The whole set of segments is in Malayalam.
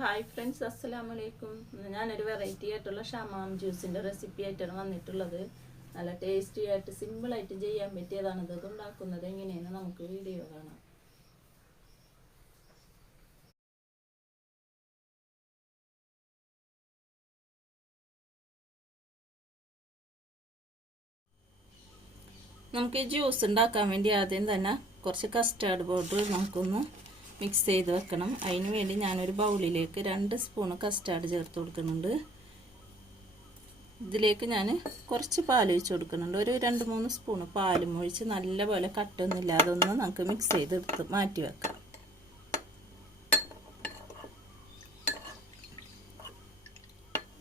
ഹായ് ഫ്രണ്ട്സ് അസ്സലാമു അലൈക്കും ഞാനൊരു വെറൈറ്റി ആയിട്ടുള്ള ഷമാം ജ്യൂസിന്റെ റെസിപ്പി ആയിട്ടാണ് വന്നിട്ടുള്ളത്. നല്ല ടേസ്റ്റി ആയിട്ട് സിമ്പിളായിട്ട് ചെയ്യാൻ പറ്റിയതാണ്. ഇത് ഉണ്ടാക്കുന്നത് എങ്ങനെയെന്ന് നമുക്ക് വീഡിയോ കാണാം. നമുക്ക് ജ്യൂസ് ഉണ്ടാക്കാൻ വേണ്ടി ആദ്യം തന്നെ കുറച്ച് കസ്റ്റാർഡ് പൗഡർ നമുക്കൊന്ന് മിക്സ് ചെയ്ത് വെക്കണം. അതിന് വേണ്ടി ഞാനൊരു ബൗളിലേക്ക് രണ്ട് സ്പൂണ് കസ്റ്റാർഡ് ചേർത്ത് കൊടുക്കുന്നുണ്ട്. ഇതിലേക്ക് ഞാൻ കുറച്ച് പാൽ ഒഴിച്ച് കൊടുക്കുന്നുണ്ട്. ഒരു രണ്ട് മൂന്ന് സ്പൂണ് പാലും ഒഴിച്ച് നല്ലപോലെ കട്ടൊന്നുമില്ലാതെ ഒന്ന് നമുക്ക് മിക്സ് ചെയ്തെടുത്ത് മാറ്റി വെക്കാം.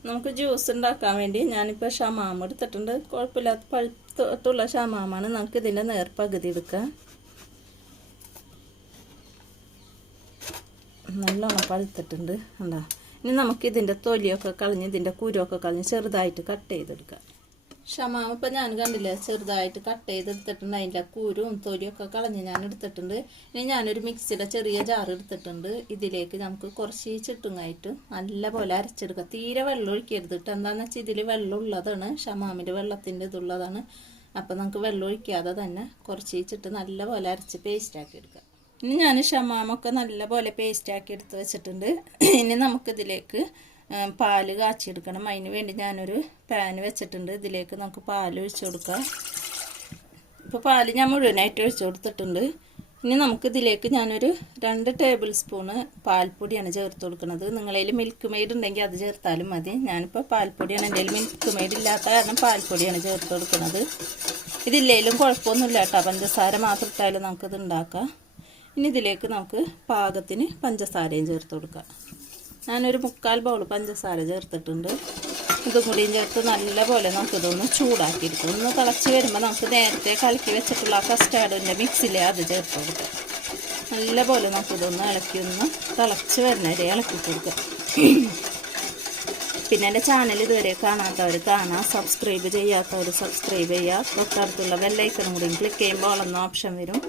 നമുക്ക് ജ്യൂസ് ഉണ്ടാക്കാൻ വേണ്ടി ഞാനിപ്പോൾ ഷമാമ എടുത്തിട്ടുണ്ട്. കുഴപ്പമില്ലാത്ത പഴുത്തുള്ള ഷമാമാണ്. നമുക്ക് ഇതിന്റെ നേർപ്പകുതി എടുക്കാം. നല്ലോണം പഴുത്തിട്ടുണ്ട്. എന്താ ഇനി നമുക്ക് ഇതിന്റെ തൊലിയൊക്കെ കളഞ്ഞ് ഇതിന്റെ കുരുവൊക്കെ കളഞ്ഞ് ചെറുതായിട്ട് കട്ട് ചെയ്തെടുക്കാം. ഷമാമ ഇപ്പം ഞാൻ കണ്ടില്ല ചെറുതായിട്ട് കട്ട് ചെയ്തെടുത്തിട്ടുണ്ട്. അതിന്റെ കുരുവും തൊലിയൊക്കെ കളഞ്ഞ് ഞാൻ എടുത്തിട്ടുണ്ട്. ഇനി ഞാനൊരു മിക്സിയുടെ ചെറിയ ജാർ എടുത്തിട്ടുണ്ട്. ഇതിലേക്ക് നമുക്ക് കുറച്ച് ചിട്ടുങ്ങായിട്ട് നല്ല പോലെ അരച്ചെടുക്കാം. തീരെ വെള്ളം ഒഴിക്കരുത് കേട്ടോ. എന്താണെന്ന് വെച്ചാൽ ഇതിൽ വെള്ളം ഉള്ളതാണ്. ഷമാമിന്റെ വെള്ളത്തിന്റെ ഇതുള്ളതാണ്. അപ്പം നമുക്ക് വെള്ളം ഒഴിക്കാതെ തന്നെ കുറച്ച് ചിട്ട് നല്ല പോലെ അരച്ച് പേസ്റ്റാക്കി എടുക്കാം. ഇനി ഞാൻ ഷമാമൊക്കെ നല്ലപോലെ പേസ്റ്റാക്കി എടുത്ത് വെച്ചിട്ടുണ്ട്. ഇനി നമുക്കിതിലേക്ക് പാൽ കാച്ചിയെടുക്കണം. അതിന് വേണ്ടി ഞാനൊരു പാൻ വെച്ചിട്ടുണ്ട്. ഇതിലേക്ക് നമുക്ക് പാൽ ഒഴിച്ചു കൊടുക്കാം. ഇപ്പോൾ പാൽ ഞാൻ മുഴുവനായിട്ട് ഒഴിച്ചു കൊടുത്തിട്ടുണ്ട്. ഇനി നമുക്കിതിലേക്ക് ഞാനൊരു രണ്ട് ടേബിൾ സ്പൂണ് പാൽപ്പൊടിയാണ് ചേർത്ത് കൊടുക്കുന്നത്. നിങ്ങളതിൽ മിൽക്ക് മെയ്ഡ് ഉണ്ടെങ്കിൽ അത് ചേർത്താലും മതി. ഞാനിപ്പോൾ പാൽപ്പൊടിയാണ് എന്റെ മിൽക്ക് മെയ്ഡ് ഇല്ലാത്ത കാരണം പാൽപ്പൊടിയാണ് ചേർത്ത് കൊടുക്കുന്നത്. ഇതില്ലേലും കുഴപ്പമൊന്നുമില്ല കേട്ടോ. പഞ്ചസാര മാത്രം ഇട്ടാലും നമുക്കിത് ഉണ്ടാക്കാം. ഇനി ഇതിലേക്ക് നമുക്ക് പാകത്തിന് പഞ്ചസാരയും ചേർത്ത് കൊടുക്കാം. ഞാനൊരു മുക്കാൽ ബൗൾ പഞ്ചസാര ചേർത്തിട്ടുണ്ട്. ഇതും കൂടിയും ചേർത്ത് നല്ലപോലെ നമുക്കിതൊന്ന് ചൂടാക്കിയെടുക്കും. ഒന്ന് തിളച്ച് വരുമ്പോൾ നമുക്ക് നേരത്തെ കലക്കി വെച്ചിട്ടുള്ള കസ്റ്റാർഡിന്റെ മിക്സിലെ അത് ചേർത്ത് കൊടുക്കാം. നല്ലപോലെ നമുക്കിതൊന്ന് ഇളക്കി ഒന്ന് തിളച്ച് വരുന്ന വരെ ഇളക്കി കൊടുക്കാം. പിന്നെ എന്റെ ചാനൽ ഇതുവരെ കാണാത്തവർ കാണാം. സബ്സ്ക്രൈബ് ചെയ്യാത്തവർ സബ്സ്ക്രൈബ് ചെയ്യുക. തൊട്ടടുത്തുള്ള ബെല്ലൈക്കണും കൂടി ക്ലിക്ക് ചെയ്യുമ്പോൾ വളർന്ന ഓപ്ഷൻ വരും.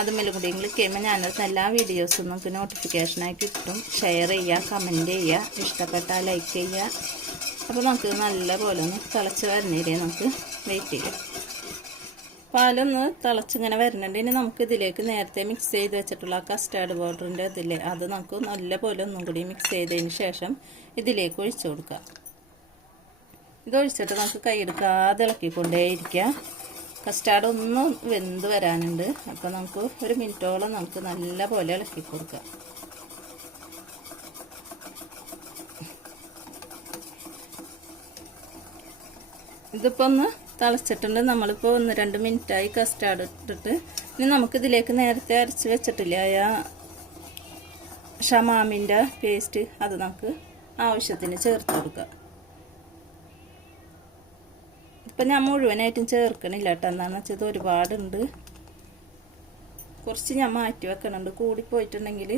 അതുമേലും കൂടി ക്ലിക്ക് ചെയ്യുമ്പോൾ ഞാനടുത്ത എല്ലാ വീഡിയോസും നമുക്ക് നോട്ടിഫിക്കേഷനായി കിട്ടും. ഷെയർ ചെയ്യുക കമന്റ് ചെയ്യുക ഇഷ്ടപ്പെട്ടാൽ ലൈക്ക് ചെയ്യുക. അപ്പോൾ നമുക്ക് നല്ലപോലെ ഒന്ന് തിളച്ച് വരുന്നില്ലേ നമുക്ക്? വെയിറ്റ് ചെയ്യാം. പാലൊന്ന് തിളച്ചിങ്ങനെ വരുന്നുണ്ട് ഇനി നമുക്ക് ഇതിലേക്ക് നേരത്തെ മിക്സ് ചെയ്ത് വെച്ചിട്ടുള്ള കസ്റ്റാർഡ് പൗഡറിന്റെ ഇതിലെ അത് നമുക്ക് നല്ലപോലെ ഒന്നും കൂടി മിക്സ് ചെയ്തതിന് ശേഷം ഇതിലേക്ക് ഒഴിച്ചു കൊടുക്കാം ഇതൊഴിച്ചിട്ട് നമുക്ക് കൈ കൈയെടുക്കാതെ ഇളക്കിക്കൊണ്ടേയിരിക്കുക കസ്റ്റാർഡ് ഒന്ന് വെന്ത് വരാനുണ്ട്. അപ്പോൾ നമുക്ക് ഒരു മിനിറ്റോളം നമുക്ക് നല്ല പോലെ ഇളക്കി കൊടുക്കാം. ഇതിപ്പോൾ ഒന്ന് തിളച്ചിട്ടുണ്ട്. നമ്മളിപ്പോൾ ഒന്ന് രണ്ട് മിനിറ്റായി കസ്റ്റാർഡ് ഇട്ടിട്ട്. ഇനി നമുക്കിതിലേക്ക് നേരത്തെ അരച്ച് വെച്ചിട്ടില്ല? ആ ഷമാമിന്റെ പേസ്റ്റ് അത് നമുക്ക് ആവശ്യത്തിന് ചേർത്ത് കൊടുക്കാം. ഇപ്പം ഞാൻ മുഴുവനായിട്ടും ചേർക്കണില്ല കേട്ടോ. എന്താണെന്ന് വെച്ചത് ഒരുപാടുണ്ട്. കുറച്ച് ഞാൻ മാറ്റി വെക്കണുണ്ട്. കൂടിപ്പോയിട്ടുണ്ടെങ്കിൽ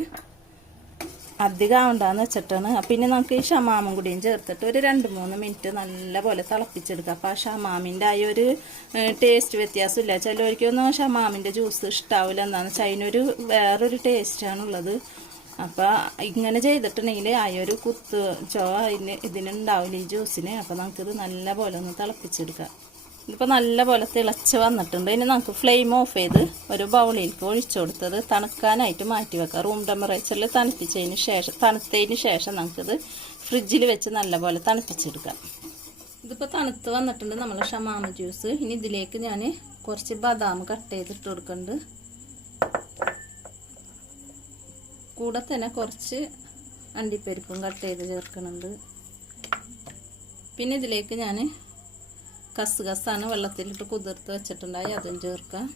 അധികം ആവണ്ടെന്ന് വെച്ചിട്ടാണ്. പിന്നെ നമുക്ക് ഈ ഷമാമും കൂടിയും ചേർത്തിട്ട് ഒരു രണ്ട് മൂന്ന് മിനിറ്റ് നല്ലപോലെ തിളപ്പിച്ചെടുക്കുക അപ്പോൾ ആ ഷമാമിന്റെ ആ ഒരു ടേസ്റ്റ് വ്യത്യാസമില്ല. ചിലവർക്കൊന്നും ഷമാമിന്റെ ജ്യൂസ് ഇഷ്ടാവില്ല എന്താണെന്ന് വെച്ചാൽ അതിനൊരു വേറൊരു ടേസ്റ്റാണുള്ളത് അപ്പോൾ ഇങ്ങനെ ചെയ്തിട്ടുണ്ടെങ്കിൽ ആ ഒരു കുത്ത് ചോ അതിന് ഇതിനുണ്ടാവില്ല ഈ ജ്യൂസിന്. അപ്പോൾ നമുക്കിത് നല്ല പോലെ ഒന്ന് തിളപ്പിച്ചെടുക്കാം. ഇതിപ്പോൾ നല്ല പോലെ തിളച്ച് വന്നിട്ടുണ്ട്. ഇനി നമുക്ക് ഫ്ലെയിം ഓഫ് ചെയ്ത് ഒരു ബൗളിലേക്ക് ഒഴിച്ചു കൊടുത്തത് തണുക്കാനായിട്ട് മാറ്റി വെക്കാം. റൂം ടെമ്പറേച്ചറിൽ തണുപ്പിച്ചതിന് ശേഷം തണുത്തതിന് ശേഷം നമുക്കിത് ഫ്രിഡ്ജിൽ വെച്ച് നല്ലപോലെ തണുപ്പിച്ചെടുക്കാം. ഇതിപ്പോൾ തണുത്ത് വന്നിട്ടുണ്ട് നമ്മൾ ഷമാമ ജ്യൂസ്. ഇനി ഇതിലേക്ക് ഞാൻ കുറച്ച് ബദാം കട്ട് ചെയ്തിട്ട് കൊടുക്കുന്നുണ്ട് കൂടെ തന്നെ കുറച്ച് അണ്ടിപ്പരിപ്പും കട്ട് ചെയ്ത് ചേർക്കുന്നുണ്ട് പിന്നെ ഇതിലേക്ക് ഞാൻ കസ് കസാണ് വെള്ളത്തിലിട്ട് കുതിർത്ത് വെച്ചിട്ടുണ്ടായി അതും ചേർക്കാം.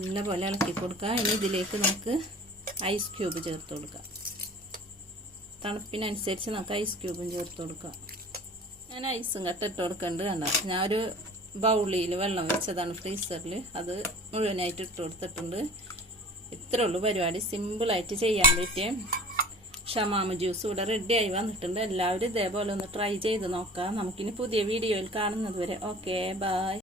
നല്ലപോലെ ഇളക്കി കൊടുക്കുക ഇനി ഇതിലേക്ക് നമുക്ക് ഐസ് ക്യൂബ് ചേർത്ത് കൊടുക്കാം. തണുപ്പിനനുസരിച്ച് നമുക്ക് ഐസ് ക്യൂബും ചേർത്ത് കൊടുക്കാം. ഞാൻ ഐസും കട്ട ഇട്ട് കൊടുക്കേണ്ടത് കണ്ട? ഞാൻ ഒരു ബൗളിയിൽ വെള്ളം വെച്ചതാണ് ഫ്രീസറിൽ അത് മുഴുവനായിട്ട് ഇട്ട് കൊടുത്തിട്ടുണ്ട്. ഇത്രേ ഉള്ളൂ പരിപാടി. സിമ്പിളായിട്ട് ചെയ്യാൻ പറ്റിയ ഷമാമ ജ്യൂസ് ഇവിടെ ആയി വന്നിട്ടുണ്ട്. എല്ലാവരും ഇതേപോലെ ഒന്ന് ട്രൈ ചെയ്ത് നോക്കാം. നമുക്കിനി പുതിയ വീഡിയോയിൽ കാണുന്നത് വരെ. Okay bye